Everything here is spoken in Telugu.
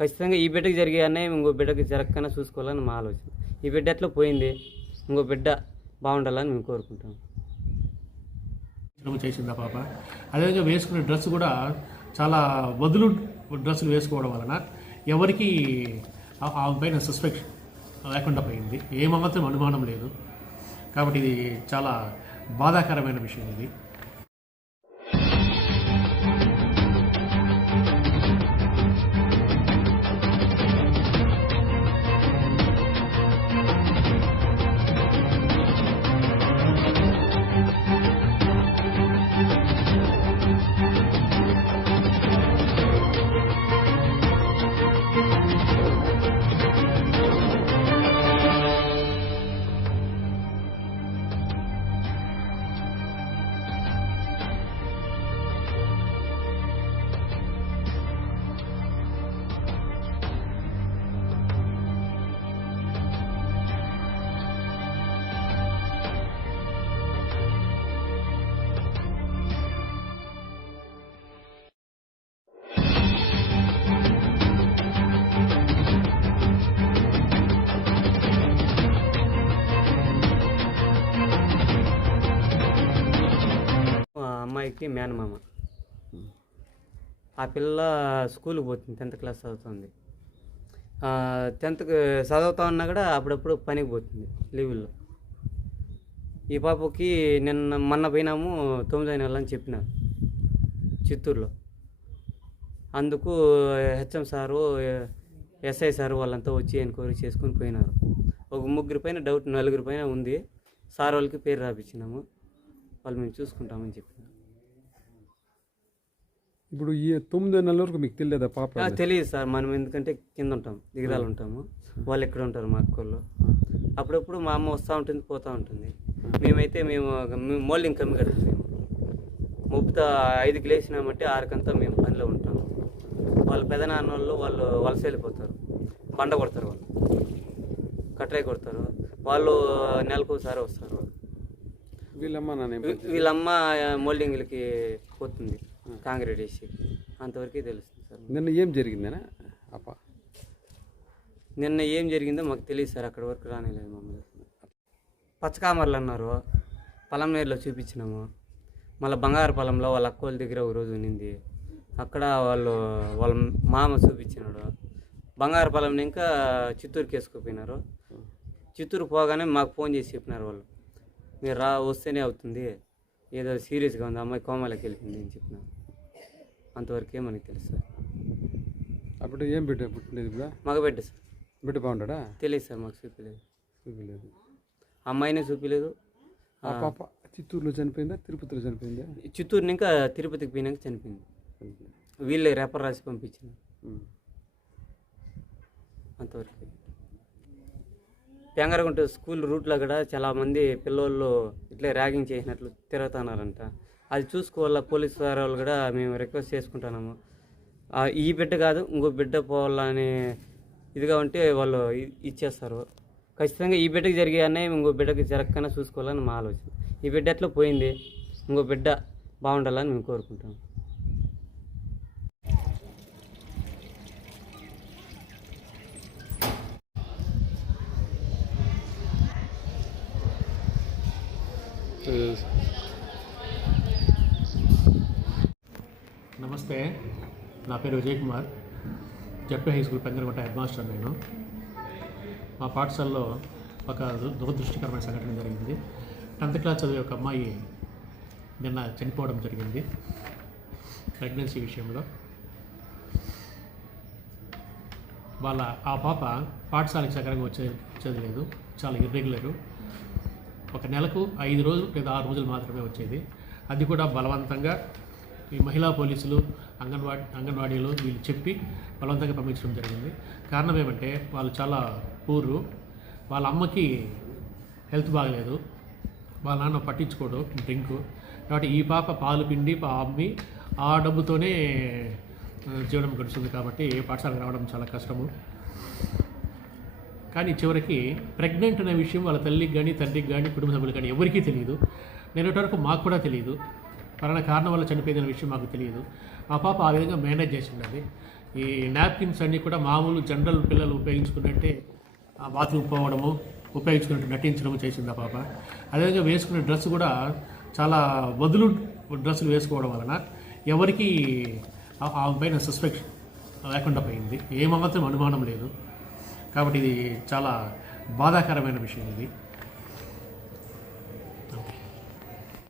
ఖచ్చితంగా ఈ బిడ్డకి జరిగే అన్యాయం ఇంకో బిడ్డకి జరగకన్నా చూసుకోవాలని మా ఆలోచన. ఈ బిడ్డ ఎట్లా పోయింది? ఇంకో బిడ్డ బాగుండాలని మేము కోరుకుంటాం చేసిందా పాప? అదేవిధంగా వేసుకునే డ్రెస్ కూడా చాలా వదులు డ్రెస్సులు వేసుకోవడం వలన ఎవరికి ఆ- ఆ పైన సస్పెక్ట్ లేకుండా పోయింది. ఏమాత్రం అనుమానం లేదు. కాబట్టి ఇది చాలా బాధాకరమైన విషయం ఇది. అమ్మాయికి మేనమామ. ఆ పిల్ల స్కూల్కి పోతుంది టెన్త్ క్లాస్ చదువుతుంది. టెన్త్కి చదువుతా ఉన్నా కూడా అప్పుడప్పుడు పనికి పోతుంది లీవుల్లో. ఈ పాపకి నిన్న మొన్న పోయినాము తొమ్మిదో నెల అని చెప్పినారు చిత్తూరులో. అందుకు హెచ్ఎం సారు ఎస్ఐ సారు వాళ్ళంతా వచ్చి ఎంక్వైరీ చేసుకుని పోయినారు. ఒక ముగ్గురి పైన డౌట్ నలుగురి పైన ఉంది. సార్ వాళ్ళకి పేరు రాపించినాము వాళ్ళు మేము చూసుకుంటామని చెప్పినారు. ఇప్పుడు ఈ తొమ్మిదో నెలల వరకు మీకు తెలియదా పాప తెలియదు సార్. మనం ఎందుకంటే కింద ఉంటాం దిగరాలు ఉంటాము. వాళ్ళు ఎక్కడ ఉంటారు మా అక్కోళ్ళు? అప్పుడప్పుడు మా అమ్మ వస్తూ ఉంటుంది పోతూ ఉంటుంది. మేమైతే మేము మోల్డింగ్ కమ్మి కడతాం మేము. ముప్పుతో ఐదుకి లేచినామంటే ఆరుకంతా మేము పనిలో ఉంటాం. వాళ్ళ పెదనాన్న వాళ్ళు వాళ్ళు వలస వెళ్ళిపోతారు బండ కొడతారు వాళ్ళు. కట్రాయి కొడతారు. వాళ్ళు నెలకు ఒకసారి వస్తారు. వాళ్ళు వీళ్ళమ్మ? వీళ్ళమ్మ మోల్డింగ్లకి పోతుంది. కాంక్రీట్ వేసి అంతవరకే తెలుస్తుంది సార్. నిన్న ఏం జరిగిందనా? అప్ప. నిన్న ఏం జరిగిందో మాకు తెలియదు సార్ అక్కడి వరకు రానిలేదు మమ్మల్ని. పచ్చకామర్లు అన్నారు పొలం నీరులో చూపించినాము. మళ్ళీ బంగారు పొలంలో వాళ్ళ అక్కోళ్ళ దగ్గర ఒక రోజు ఉన్నింది. అక్కడ వాళ్ళు వాళ్ళ మామ చూపించినాడు. బంగారు పొలం ఇంకా చిత్తూరుకి వేసుకుపోయినారు. చిత్తూరు పోగానే మాకు ఫోన్ చేసి చెప్పినారు వాళ్ళు. మీరు రా వస్తేనే అవుతుంది. ఏదో సీరియస్గా ఉంది అమ్మాయి కోమాలోకి వెళ్ళింది అని చెప్పినారు. అంతవరకే మనకి తెలుసు సార్. అప్పుడు ఏం బిడ్డ పుట్టినది ఇప్పుడు మగబిడ్డ సార్. బిడ్డ బాగుంటాడా? తెలియదు సార్ మాకు చూపించలేదు చూపిలేదు. అమ్మాయిని చూపించలేదు ఆ పాప చిత్తూరులో చనిపోయిందా? తిరుపతిలో చనిపోయిందా? చిత్తూరు ఇంకా తిరుపతికి పోయినాక చనిపోయింది. వీళ్ళే రేపర్ రాసి పంపించిన. అంతవరకు. పెంగరగుంట స్కూల్ రూట్లో కూడా చాలామంది పిల్లోళ్ళు ఇట్లే ర్యాగింగ్ చేసినట్లు తిరుగుతున్నారంట. అది చూసుకోవాలా పోలీస్ వారి వాళ్ళు కూడా మేము రిక్వెస్ట్ చేసుకుంటున్నాము ఈ బిడ్డ కాదు ఇంకో బిడ్డ పోవాలని ఇదిగా ఉంటే వాళ్ళు ఇచ్చేస్తారు. ఖచ్చితంగా ఈ బిడ్డకి జరిగే అన్యాయం ఇంకో బిడ్డకి జరగకుండా చూసుకోవాలని మా ఆలోచన. ఈ బిడ్డ ఎట్లా పోయింది ఇంకో బిడ్డ బాగుండాలని మేము కోరుకుంటాం. నమస్తే. నా పేరు Vijay Kumar. ZP high school Pendaragotta head master నేను. మా పాఠశాలలో ఒక దురదృష్టకరమైన సంఘటన జరిగింది. టెన్త్ క్లాస్ చదివే ఒక అమ్మాయి నిన్న చనిపోవడం జరిగింది. ప్రెగ్నెన్సీ విషయంలో. వాళ్ళ ఆ పాప పాఠశాలకు సకరంగా వచ్చే వచ్చేది లేదు చాలా ఇర్రెగ్యులరు. ఒక నెలకు ఐదు రోజులు లేదా ఆరు రోజులు మాత్రమే వచ్చేది. అది కూడా బలవంతంగా ఈ మహిళా పోలీసులు అంగన్వాడీ అంగన్వాడీలు వీళ్ళు చెప్పి బలవంతంగా పంపించడం జరిగింది. కారణం ఏమంటే వాళ్ళు చాలా పూరు. వాళ్ళ అమ్మకి హెల్త్ బాగలేదు. వాళ్ళ నాన్న పట్టించుకోడు డ్రింక్. కాబట్టి ఈ పాప పాలు పిండి పా అమ్మి ఆ డబ్బుతోనే జీవనం గడుస్తుంది కాబట్టి పాఠశాలకు రావడం చాలా కష్టము. కానీ చివరికి ప్రెగ్నెంట్ అనే విషయం వాళ్ళ తల్లికి కానీ తండ్రికి కానీ కుటుంబ సభ్యులు కానీ ఎవరికీ తెలియదు నేను వరకు మాకు కూడా తెలియదు పలానా కారణం వల్ల చనిపోయిందనే విషయం మాకు తెలియదు. ఆ పాప ఆ విధంగా మేనేజ్ చేసి ఈ నాప్కిన్స్ అన్నీ కూడా మామూలు జనరల్ పిల్లలు ఉపయోగించుకున్నట్టే ఆ బాత్రూమ్ పోవడము ఉపయోగించుకున్నట్టు నటించడము చేసింది ఆ పాప. అదేవిధంగా వేసుకునే డ్రెస్ కూడా చాలా వదులు డ్రెస్సులు వేసుకోవడం వలన ఎవరికి ఆ- ఆమె పైన సస్పెక్షన్ లేకుండా పోయింది. ఏమాత్రం అనుమానం లేదు. కాబట్టి ఇది చాలా బాధాకరమైన విషయం ఇది.